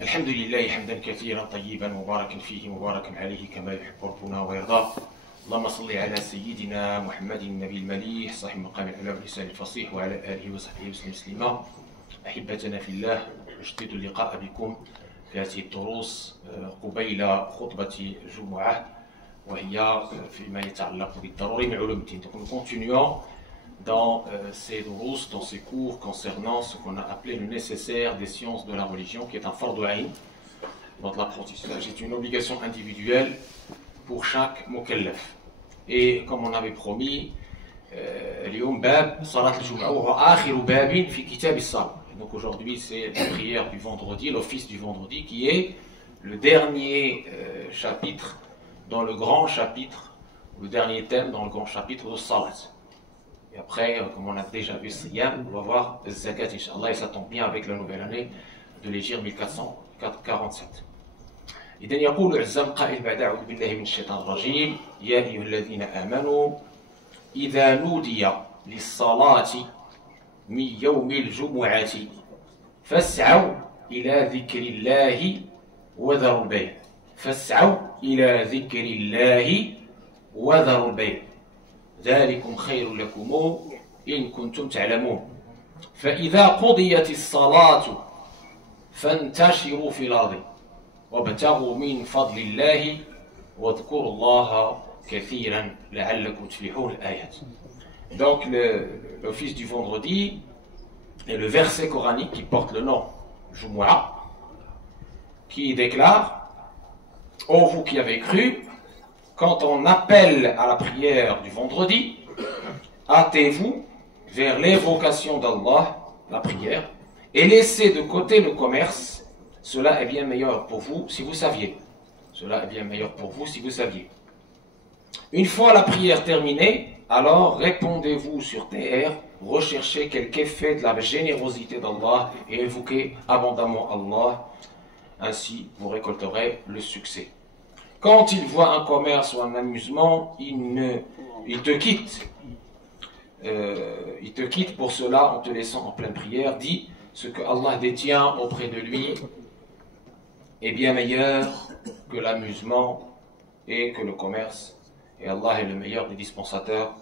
الحمد لله حمدا كثيرا طيبا مباركا فيه مباركا عليه كما يحب ربنا ويرضى. اللهم صل على سيدنا محمد النبي المليح صاحب مقام العلا واللسان الفصيح وعلى اله وصحبه وسلم تسليما. احبتنا في الله، نجدد اللقاء بكم في هذه الدروس قبيل خطبه الجمعه، وهي فيما يتعلق بالضروري من علوم الدين. Donc nous continuons dans ces durus, dans ces cours concernant ce qu'on a appelé le nécessaire des sciences de la religion, qui est un fard ayn. Donc l'apprentissage est une obligation individuelle pour chaque mukallaf. Et comme on avait promis, اليوم باب صلاة الجمعة وهو آخر باب في كتاب الصلاة. Donc aujourd'hui c'est la prière du vendredi, l'office du vendredi, qui est le dernier chapitre dans le grand chapitre, le dernier thème dans le grand chapitre de Salat. Et après, comme on a déjà vu Siyam, on va voir Zakat, Inch'Allah, et ça tombe bien avec la nouvelle année de l'Hégire 1447. إذن يقول عزام قائل بعد أعوذ بالله من الشيطان الرجيم: يا أيها الذين آمنوا إذا نودي للصلاة من يوم الجمعة فاسعوا إلى ذكر الله وذروا البيع. فاسعوا إلى ذكر الله وذروا البيع ذلكم خير لكم إن كنتم تعلمون. فإذا قضيت الصلاة فانتشروا في الأرض وابتغوا من فضل الله واذكروا الله كثيرا لعلكم تفلحون. الآيات. Donc l'office du vendredi est le verset coranique qui porte le nom Jumu'ah, qui déclare: ô vous qui avez cru, quand on appelle à la prière du vendredi, hâtez-vous vers l'évocation d'Allah, la prière, et laissez de côté le commerce. Cela est bien meilleur pour vous si vous saviez. Cela est bien meilleur pour vous si vous saviez. Une fois la prière terminée, alors répondez-vous sur terre, recherchez quelque effet de la générosité d'Allah et évoquez abondamment Allah. Ainsi, vous récolterez le succès. Quand il voit un commerce ou un amusement, il te quitte. Il te quitte pour cela en te laissant en pleine prière. Dis: ce que Allah détient auprès de lui est bien meilleur que l'amusement et que le commerce. Et Allah est le meilleur des dispensateurs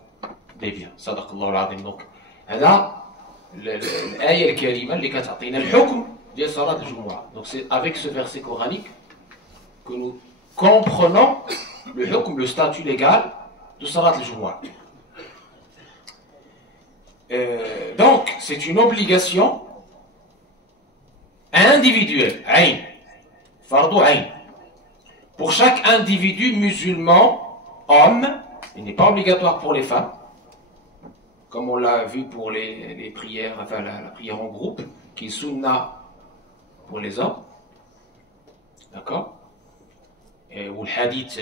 des biens. Sadaq Allah al-Azim. Donc, هذا الآية الكريمة اللي كتعطينا الحكم ديال صلاة الجمعة. Donc c'est avec ce verset coranique que nous comprenons le hukm, le statut légal de Salat al-Jumu'ah. Donc, c'est une obligation individuelle, ayn, fardu ayn, pour chaque individu musulman, homme. Il n'est pas obligatoire pour les femmes, comme on l'a vu pour les prières, enfin la prière en groupe, qui est sunna pour les hommes. D'accord? والحديث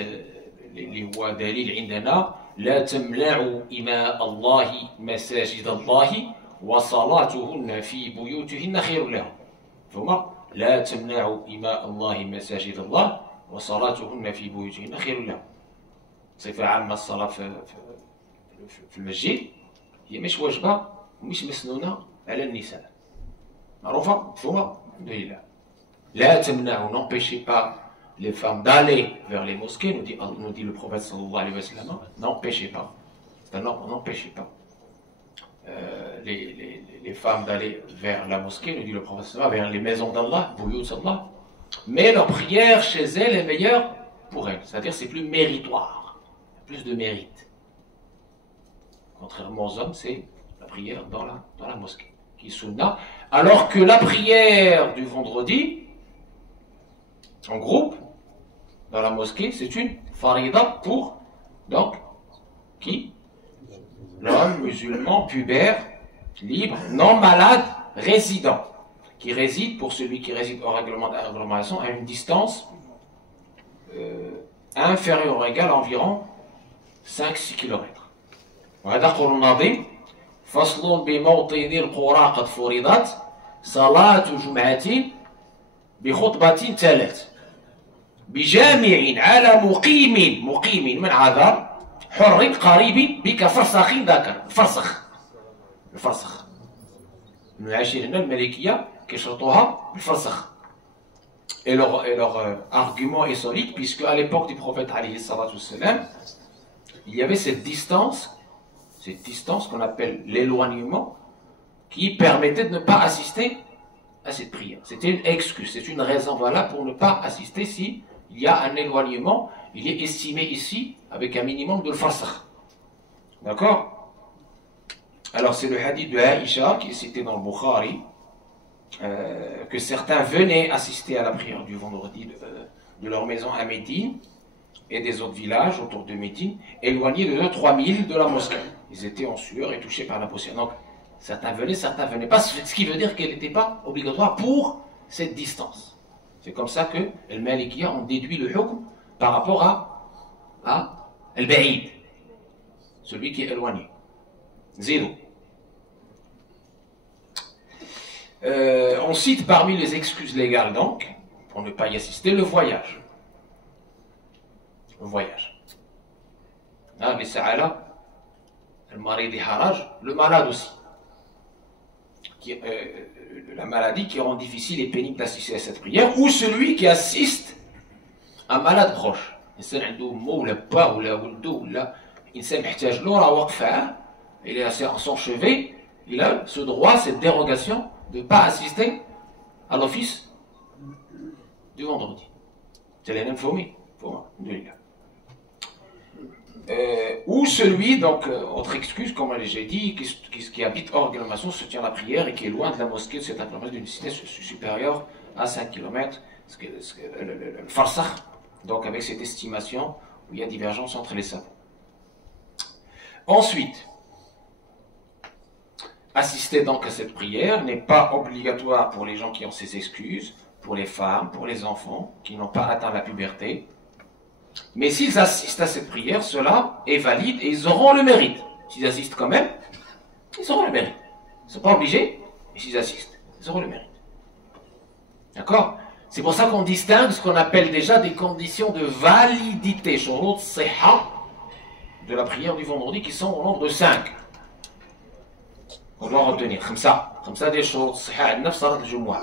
اللي هو دليل عندنا: لا تمنعوا إماء الله مساجد الله وصلاتهن في بيوتهن خير لهم. ثم لا تمنعوا إماء الله مساجد الله وصلاتهن في بيوتهن خير لهم. صفة عامة الصلاة في المسجد هي مش واجبة ومش مسنونة على النساء، معروفة مفهومة؟ الحمد لله. لا تمنعوا، n'empêchez pas les femmes d'aller vers les mosquées, nous dit le prophète sallallahu alayhi wa sallam. N'empêchez pas, c'est un ordre, n'empêchez pas les femmes d'aller vers la mosquée, nous dit le prophète sallallahu alayhi wa sallam, vers les maisons d'Allah, buyut Allah, mais leur prière chez elles est meilleure pour elles, c'est-à-dire c'est plus méritoire, plus de mérite. Contrairement aux hommes, c'est la prière dans la mosquée qui est sunna, alors que la prière du vendredi en groupe dans la mosquée, c'est une farida pour, donc, qui? L'homme musulman, pubère, libre, non malade, résident, qui réside, pour celui qui réside au règlement d'agglomération, à une distance inférieure ou égale à environ 5-6 km. وهذا قول الناظم: فصل بموطن القرى قد فرضت صلاة جمعة بخطبة تلت بجامع على مقيم من عذر حر قريب بك فرسخ ذاكر. الفرسخ من العشيرة الملكية كيشرطوها بالفرسخ. et leur argument est solide, puisque à l'époque du prophète alayhi salatu wassalam, il y avait cette distance qu'on appelle l'éloignement, qui permettait de ne pas assister à cette prière. C'était une excuse, c'est une raison valable pour ne pas assister si il y a un éloignement, il est estimé ici avec un minimum de farsakh. D'accord? Alors c'est le hadith de Aïcha qui est cité dans le Bukhari, que certains venaient assister à la prière du vendredi de leur maison à Médine et des autres villages autour de Médine, éloignés de 2-3 milles de la mosquée. Ils étaient en sueur et touchés par la poussière. Donc certains venaient pas, ce qui veut dire qu'elle n'était pas obligatoire pour cette distance. C'est comme ça que les Malikiya ont déduit le hukm par rapport à al-ba'id, celui qui est éloigné. Zéro. On cite parmi les excuses légales donc, pour ne pas y assister, le voyage. Le voyage. Ah, mais ça là, le malade aussi. La maladie qui rend difficile et pénible d'assister à cette prière, ou celui qui assiste à un malade proche. Il est assis en son chevet, il a ce droit, cette dérogation de ne pas assister à l'office du vendredi. C'est les mêmes pour moi. Ou celui, donc, autre excuse, comme j'ai dit, qui habite hors d'agglomération, se tient à la prière et qui est loin de la mosquée de cette agglomération d'une cité supérieure à 5 km, le farsakh, donc avec cette estimation où il y a divergence entre les savants. Ensuite, assister donc à cette prière n'est pas obligatoire pour les gens qui ont ces excuses, pour les femmes, pour les enfants qui n'ont pas atteint la puberté. Mais s'ils assistent à cette prière, cela est valide et ils auront le mérite. S'ils assistent quand même, ils auront le mérite. Ils ne sont pas obligés, mais s'ils assistent, ils auront le mérite. D'accord? C'est pour ça qu'on distingue ce qu'on appelle déjà des conditions de validité, shurut sihha, de la prière du vendredi, qui sont au nombre de 5. On doit retenir. خمسة ديال شروط الصحة عندنا في صلاة الجمعة.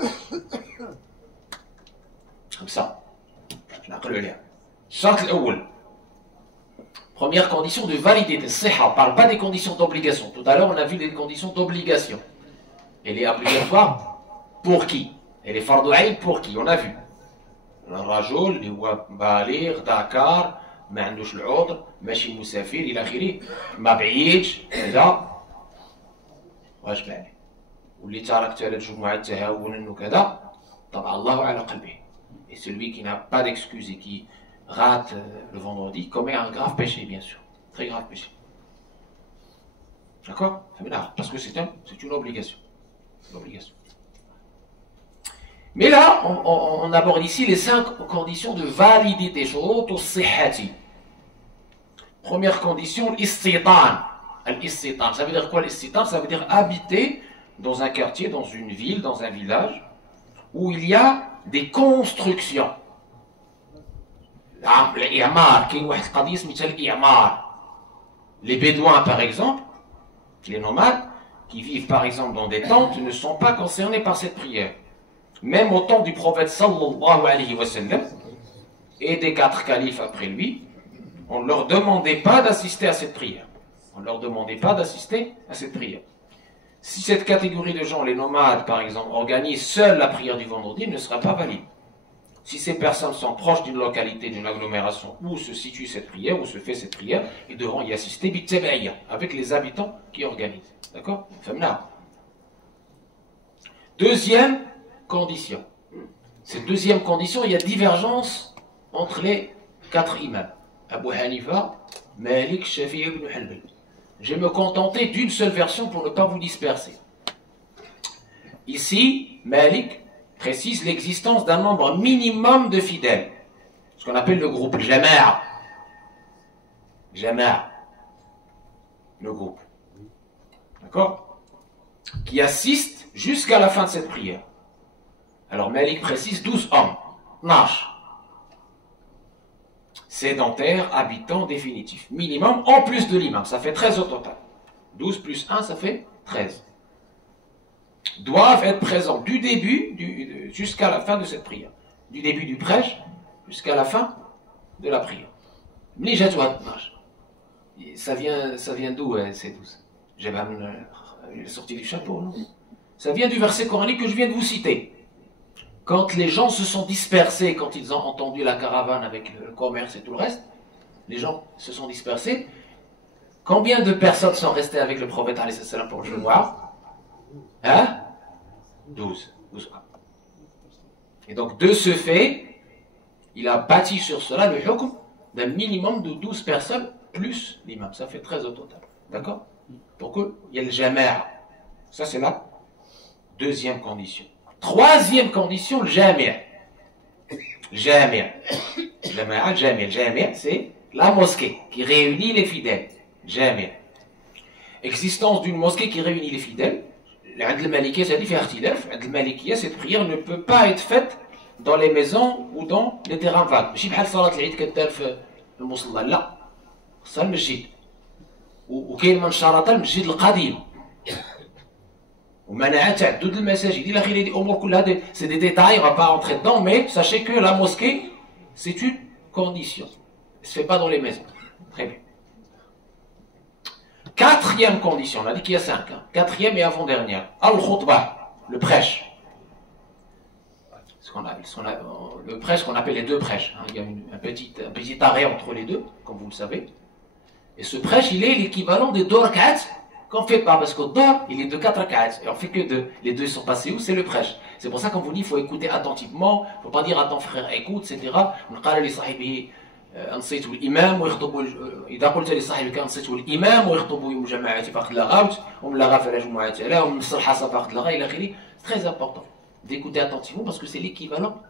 خمسة. نعقلوا عليها. الشرط الأول. Première condition de validité. الصحة. On ne parle pas des conditions d'obligation. Tout à l'heure, on a vu les conditions d'obligation. Elle est obligatoire pour qui? Elle est fardu ayn pour qui? On a vu. الرجل اللي هو بالغ ذكر ما عندوش العذر ماشي مسافر إلى آخره ما بعيدش كذا واجب عليه. واللي ترك ثلاث جمعات تهاونا وكذا طبعا الله على قلبه. Et celui qui n'a pas d'excuse et qui rate le vendredi commet un grave péché, bien sûr. Très grave péché. D'accord? Parce que c'est une obligation. L'obligation. Mais là, on aborde ici les 5 conditions de validité. Shurut as-sihhati. Première condition, l'istitan. L'istitan. Ça veut dire quoi l'istitan? Ça veut dire habiter dans un quartier, dans une ville, dans un village, où il y a des constructions. Les Bédouins, par exemple, les nomades, qui vivent par exemple dans des tentes, ne sont pas concernés par cette prière. Même au temps du prophète sallallahu alayhi wa sallam et des 4 califes après lui, on ne leur demandait pas d'assister à cette prière. On ne leur demandait pas d'assister à cette prière. Si cette catégorie de gens, les nomades par exemple, organisent seuls la prière du vendredi, elle ne sera pas valide. Si ces personnes sont proches d'une localité, d'une agglomération où se situe cette prière, où se fait cette prière, ils devront y assister bit-tabaïya, avec les habitants qui organisent. D'accord? Deuxième condition. Cette deuxième condition, il y a divergence entre les 4 imams. Abu Hanifa, Malik, Shafi'i ibn Hanbal. Je vais me contenter d'une seule version pour ne pas vous disperser. Ici, Malik précise l'existence d'un nombre minimum de fidèles. Ce qu'on appelle le groupe Jama'a. Jama'a. Le groupe. D'accord? Qui assiste jusqu'à la fin de cette prière. Alors Malik précise 12 hommes. Nash. Sédentaires, habitants définitifs. Minimum en plus de l'imam. Ça fait 13 au total. 12 plus 1, ça fait 13. Doivent être présents du début jusqu'à la fin de cette prière. du début du prêche jusqu'à la fin de la prière. Ça vient d'où, ces 12? Il est sorti du chapeau, non? Ça vient du verset coranique que je viens de vous citer. Quand les gens se sont dispersés, quand ils ont entendu la caravane avec le commerce et tout le reste, les gens se sont dispersés. Combien de personnes sont restées avec le prophète pour le Jumu'ah? Hein? 12. Et donc, de ce fait, il a bâti sur cela le hukm d'un minimum de 12 personnes plus l'imam. Ça fait 13 au total. D'accord? Pour qu'il y ait le jama'a. Ça, c'est la deuxième condition. Troisième condition, le jami'a. Le jami'a, c'est la mosquée qui réunit les fidèles. Jami'a. Existence d'une mosquée qui réunit les fidèles. Le Malikiyya, ça dit faire ikhtilaf. Le Malikiyya, cette prière ne peut pas être faite dans les maisons ou dans les terrains vagues. ماشي بحال صلاة العيد كدار في المصلى، لا. خصها المسجد. وكاين من شرط المسجد القديم. ومنع تعدد المساجد الى اخره. دي امور كلها c'est des détails, on va pas rentrer dedans, mais sachez que la mosquée, c'est une condition. Elle se fait pas dans les maisons. Très bien. Quatrième condition, on a dit qu'il y a 5. Hein. Quatrième et avant-dernière. Al-Khutbah, le prêche. Le prêche qu'on appelle les deux prêches. Hein. Il y a un petit arrêt entre les deux, comme vous le savez. Et ce prêche, il est l'équivalent des 2 rak'at qu'on ne fait pas, parce qu'au dor, il est de 4 rak'at. Et on fait que 2. Les deux sont passés où? C'est le prêche. C'est pour ça qu'on vous dit, il faut écouter attentivement. Il ne faut pas dire à ton frère, écoute, etc. أنصت الإمام ويخطب إذا قلت لصاحبك أنصت الإمام ويخطب يوم جماعة فقد لغوت ومن لغى فلا جمعة له ومن الصلحة فقد لغى إلى آخره. C'est très important d'écouter attentivement parce que c'est l'équivalent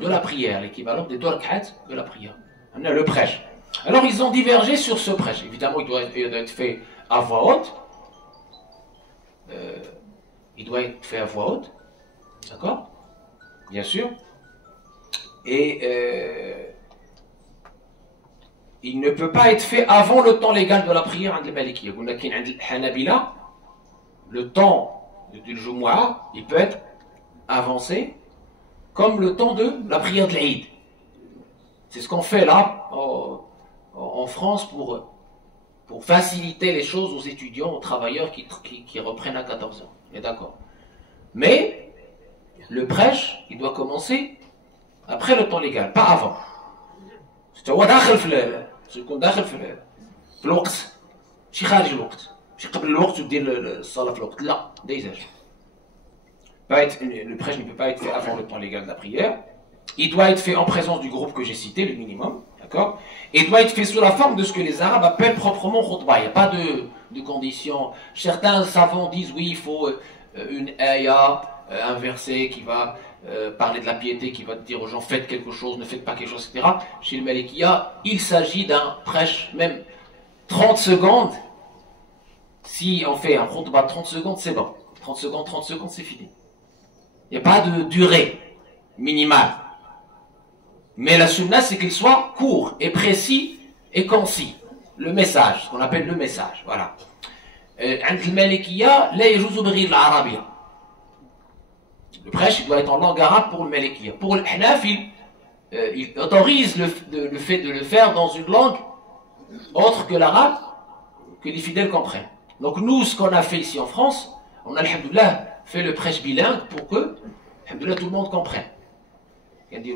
de la prière, l'équivalent des 2 rak'at de la prière. On a le prêche. Alors ils ont divergé sur ce prêche. Évidemment, il doit être fait à voix haute. Il doit être fait à voix haute. D'accord? Bien sûr. Et il ne peut pas être fait avant le temps légal de la prière عند المالكية. ولكن عند الحنابلة, le temps du Jumu'ah, il peut être avancé comme le temps de la prière de l'Eid. C'est ce qu'on fait là en France pour faciliter les choses aux étudiants, aux travailleurs qui reprennent à 14 ans. On est d'accord. Mais le prêche, il doit commencer après le temps légal, pas avant. هو داخل يكون داخل في الوقت، ماشي خارج الوقت، ماشي قبل الوقت ودير الصلاه في الوقت، لا ديزاج. Le prêche ne peut pas être fait avant le temps légal de la prière. Il doit être fait en présence du groupe que j'ai cité, le minimum, d'accord? Et il doit être fait sous la forme de ce que les Arabes appellent proprement khutbah. Il n'y a pas de conditions. Certains savants disent oui, il faut une ayah, un verset qui va parler de la piété, qui va dire aux gens faites quelque chose, ne faites pas quelque chose, etc. Chez le Malikiyya, il s'agit d'un prêche, même 30 secondes. Si on fait un khutbah 30 secondes, c'est bon. 30 secondes, c'est fini. Il n'y a pas de durée minimale. Mais la sunna, c'est qu'il soit court et précis et concis. Le message, ce qu'on appelle le message. Voilà. عند المالكية لا يجوز بغير العربية. Le prêche, il doit être en langue arabe pour le Malikiyya. Pour le Hanaf, il autorise le fait de le faire dans une langue autre que l'arabe, que les fidèles comprennent. Donc nous, ce qu'on a fait ici en France, on a, alhamdoulilah, fait le prêche bilingue pour que, alhamdoulilah, tout le monde comprenne. Il y a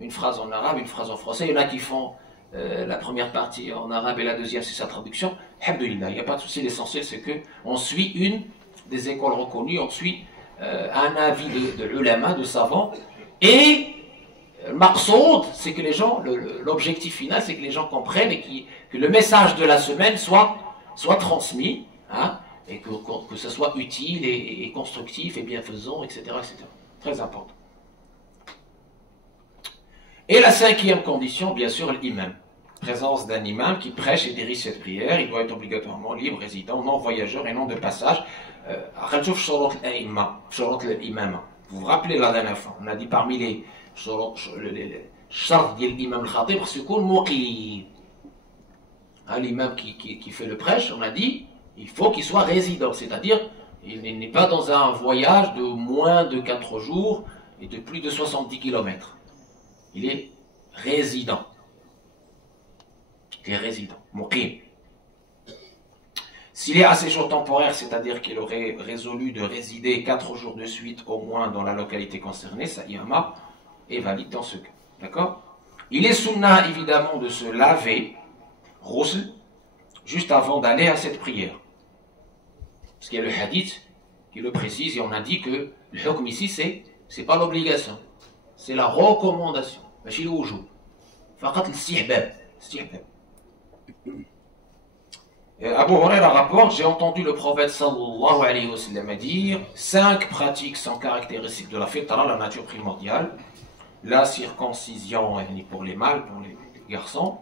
une phrase en arabe, une phrase en français. Il y en a qui font la première partie en arabe et la deuxième, c'est sa traduction. Alhamdoulilah, il n'y a pas de souci. L'essentiel, c'est qu'on suit une des écoles reconnues, on suit un avis de l'ulama, de savants, et le maqsoud, c'est que les gens, l'objectif final, c'est que les gens comprennent et que le message de la semaine soit transmis, hein, et que ce soit utile et constructif et bienfaisant, etc., etc. Très important. Et la 5e condition, bien sûr, l'imam. Présence d'un imam qui prêche et dirige cette prière. Il doit être obligatoirement libre, résident, non voyageur et non de passage. Vous vous rappelez la dernière fois, on a dit parmi les chartes de l'imam al-khatib, c'est qu'on muqim. L'imam qui fait le prêche, on a dit, il faut qu'il soit résident, c'est-à-dire il n'est pas dans un voyage de moins de 4 jours est de plus de 70 km. Il est résident. Il est résident. Muqim. S'il est à séjour temporaire, c'est-à-dire qu'il aurait résolu de résider 4 jours de suite au moins dans la localité concernée, sa yama est valide dans ce cas. D'accord? Il est sunnah évidemment de se laver, ghusl, juste avant d'aller à cette prière. Parce qu'il y a le hadith qui le précise et on a dit que le hukm ici c'est pas l'obligation, c'est la recommandation. Machi le wujub. Faqat l'istihbab. Abu Huraira rapporte, j'ai entendu le prophète sallallahu alayhi wa sallam dire 5 pratiques sont caractéristiques de la fitra, la nature primordiale. La circoncision pour les mâles, pour les garçons,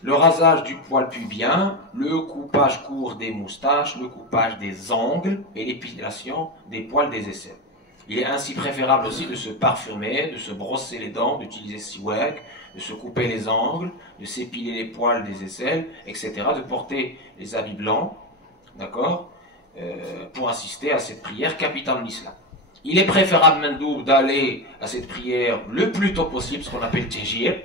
le rasage du poil pubien, le coupage court des moustaches, le coupage des ongles et l'épilation des poils des aisselles. Il est ainsi préférable aussi de se parfumer, de se brosser les dents, d'utiliser siwak, de se couper les ongles, de s'épiler les poils des aisselles, etc., de porter les habits blancs, d'accord, pour assister à cette prière capitale en islam. Il est préférable maintenant d'aller à cette prière le plus tôt possible, ce qu'on appelle tejir.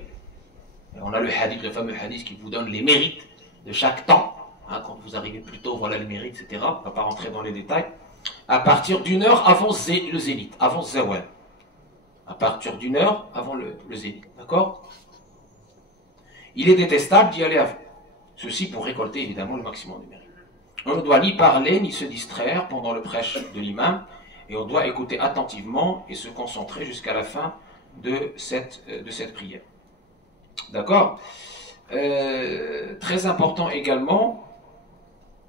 On a le hadith, le fameux hadith qui vous donne les mérites de chaque temps. Hein, quand vous arrivez plus tôt, voilà les mérites, etc. On ne va pas rentrer dans les détails. À partir d'une heure avant le zénith, avant zawal. À partir d'une heure avant le zénith. D'accord? Il est détestable d'y aller avant. Ceci pour récolter évidemment le maximum de mérites. On ne doit ni parler ni se distraire pendant le prêche de l'imam. Et on doit écouter attentivement et se concentrer jusqu'à la fin de cette prière. D'accord? Très important également,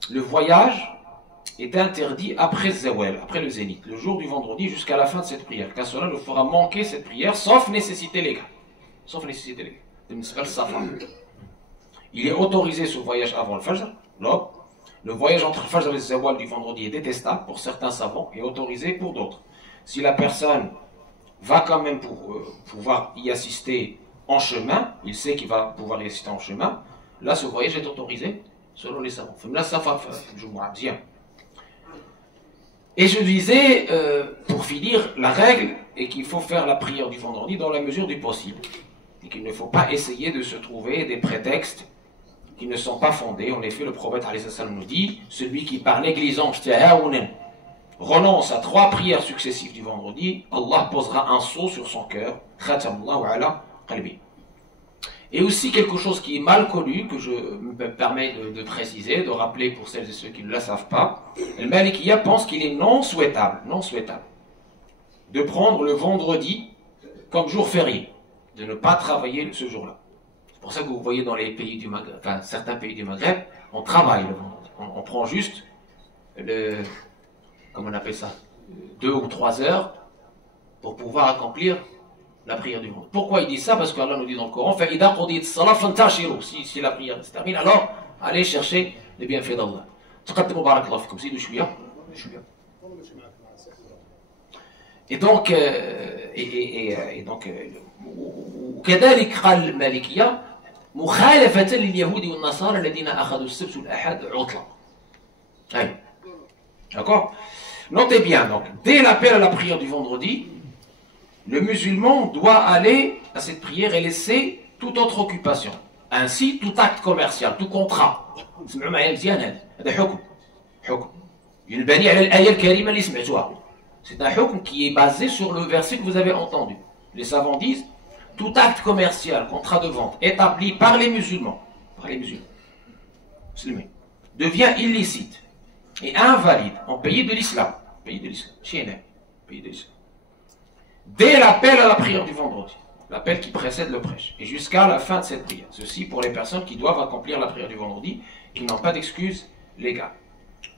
le voyage est interdit après Zawal, après le zénith, le jour du vendredi jusqu'à la fin de cette prière, car cela nous fera manquer cette prière, sauf nécessité légale. Sauf nécessité légale. Il est autorisé ce voyage avant le Fajr, l'aube. Le voyage entre le Fajr et le Zawal du vendredi est détestable pour certains savants et autorisé pour d'autres. Si la personne va quand même pour pouvoir y assister en chemin, il sait qu'il va pouvoir y assister en chemin, là ce voyage est autorisé selon les savants. Et je disais, pour finir, la règle est qu'il faut faire la prière du vendredi dans la mesure du possible. Et qu'il ne faut pas essayer de se trouver des prétextes qui ne sont pas fondés. En effet, le prophète nous dit, celui qui par négligence renonce à 3 prières successives du vendredi, Allah posera un sceau sur son cœur. Et aussi quelque chose qui est mal connu, que je me permets de préciser, de rappeler pour celles et ceux qui ne le savent pas. Le Malikiya pense qu'il est non souhaitable, de prendre le vendredi comme jour férié, de ne pas travailler ce jour-là. C'est pour ça que vous voyez dans les pays du Maghreb, enfin certains pays du Maghreb, on travaille le vendredi. On prend juste comment on appelle ça, 2 ou 3 heures pour pouvoir accomplir la prière du vendredi. Pourquoi il dit ça? Parce qu'Allah nous dit dans le Coran, si la prière se termine, alors allez chercher les bienfaits d'Allah. Et donc, وكذلك قال المالكية مخالفة لليهود والنصارى الذين أخذوا السبت والأحد عطلة. D'accord? Notez bien, donc, dès l'appel à la prière du vendredi, le musulman doit aller à cette prière et laisser toute autre occupation. Ainsi, tout acte commercial, tout contrat. C'est un hukm qui est basé sur le verset que vous avez entendu. Les savants disent, tout acte commercial, contrat de vente, établi par les musulmans, devient illicite et invalide en pays de l'islam. Dès l'appel à la prière du vendredi, l'appel qui précède le prêche, et jusqu'à la fin de cette prière. Ceci pour les personnes qui doivent accomplir la prière du vendredi, qui n'ont pas d'excuse légale.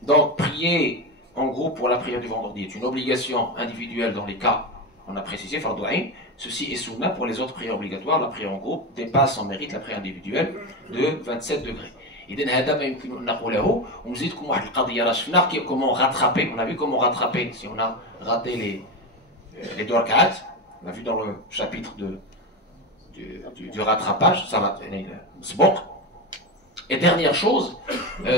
Donc, prier en groupe pour la prière du vendredi est une obligation individuelle dans les cas qu'on a précisé, fardu ayn. Ceci est sunna pour les autres prières obligatoires. La prière en groupe dépasse en mérite la prière individuelle de 27 degrés. Comment rattraper, on a vu comment rattraper si on a raté les 2 rak'at. On a vu dans le chapitre du rattrapage, ça va bon. Et dernière chose,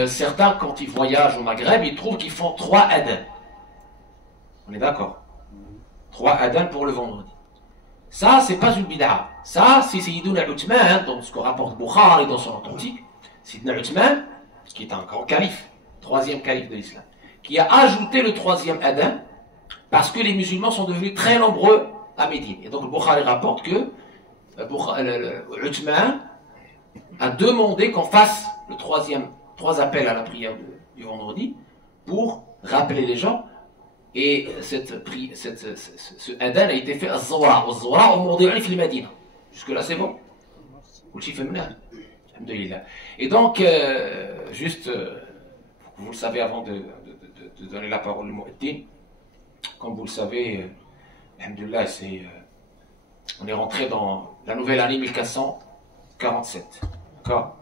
certains quand ils voyagent au Maghreb, ils trouvent qu'ils font 3 adhan. On est d'accord? 3 adhan pour le vendredi. Ça, c'est pas une bid'a. Ça, c'est Sayyiduna Uthman, dans ce que rapporte Bukhari dans son authentique. Sayyiduna Uthman, qui est un grand calife, 3e calife de l'islam, qui a ajouté le 3e adhan parce que les musulmans sont devenus très nombreux à Médine. Et donc, le Bukhari rapporte que Uthman a demandé qu'on fasse le 3 appels à la prière du vendredi pour rappeler les gens. Et ce adhan a été fait à Zawra. Au Zawra, au Mawdi'i fil Madina. Jusque-là, c'est bon? Et donc, juste, vous le savez avant de donner la parole au Mu'addin, comme vous le savez, alhamdoulilah, on est rentré dans la nouvelle année 1447. D'accord?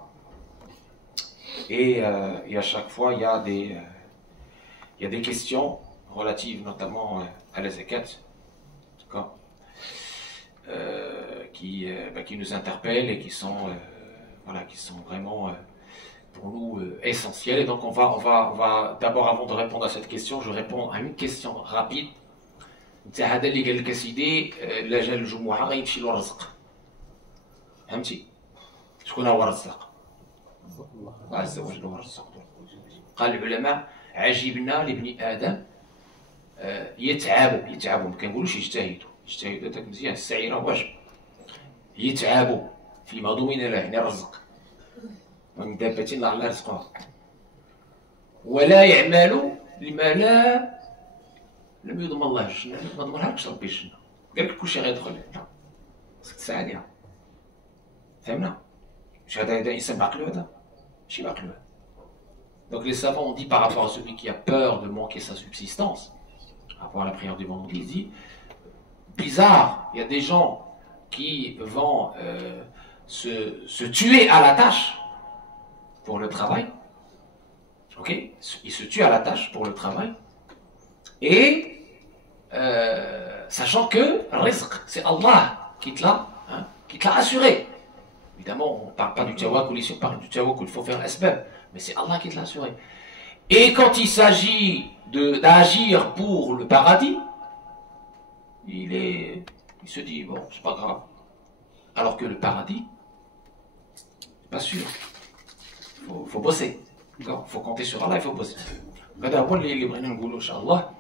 Et à chaque fois, il y a des questions relatives notamment à la zakat, d'accord, qui nous interpellent et qui sont vraiment pour nous essentielles. Et donc on va d'abord, avant de répondre à cette question, je réponds à une question rapide. هذا اللي قال لك سيدي لا جا الجمعه غيمشي له رزق. فهمتي؟ شكون هو الرزاق؟ الله عز وجل هو الرزاق. قال العلماء عجبنا لابن ادم يتعبوا ما كنقولوش يجتهدوا هذاك مزيان، السعي راه واجب. يتعبوا فيما ضمن له، يعني الرزق، ومن دابة الله على رزقها، ولا يعملوا لما لم يضمن الله الجنة. ما ضمنهالكش ربي الجنة، قال لك كلشي غيدخل، لا خصك تسعى عليها. فهمنا؟ مش هذا انسان بعقله، هذا ماشي بعقله. Donc les savants ont dit par rapport à celui qui a peur de manquer sa subsistance, par rapport à la prière du vendredi, il dit bizarre, il y a des gens qui vont se tuer à la tâche pour le travail. Ok, ils se tuent à la tâche pour le travail. Et sachant que rizq, c'est Allah qui te l'a assuré. Évidemment, on ne parle pas du tawakkul ici, on parle du tawakkul, il faut faire l'asbab, mais c'est Allah qui te l'a assuré. Et quand il s'agit d'agir pour le paradis, il se dit, bon, c'est pas grave. Alors que le paradis, c'est pas sûr. Il faut bosser. Il faut compter sur Allah, il faut bosser. هذا هو اللي بغينا نقولوا ان شاء الله.